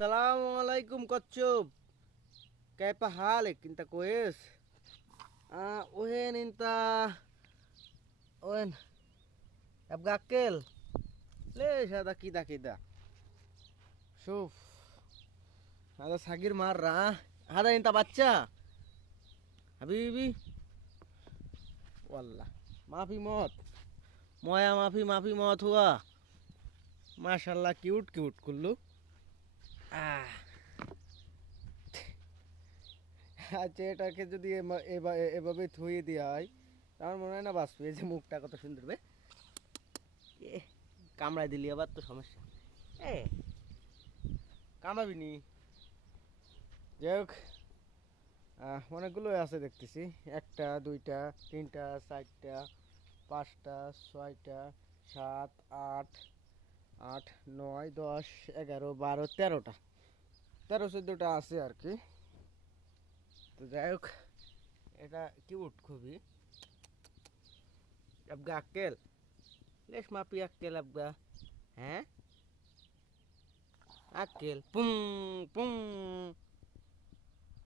Assalamualaikum Kocub. Kaipa halik inta koes? Uhen inta uhen abgakel. ليش هذا كده كده؟ شوف هذا صغير مرة هذا انت بच्चा حبيبي والله ما في موت मोया माफी मौत हुआ माशाल्लाह क्यूट क्यूट कुल्लू আচ্ছা এটাকে যদি এভাবে ধুয়ে দেওয়া হয় আমার মনে হয় না বাঁচবে। এই যে মুখটা কত সুন্দর বে কামড়াই দিলি আবার তো সমস্যা কামড়াবি নি। যাই হোক অনেকগুলো আছে দেখতেছি, একটা দুইটা তিনটা চারটা পাঁচটা ছয়টা সাত আট আট নয় 10 11 12 13টা 13-14টা আছে আর কি। তো যাই হোক এটা কিউট খুবই। abga akkel lesh mapi akkel abga হ্যাঁ akkel pum pum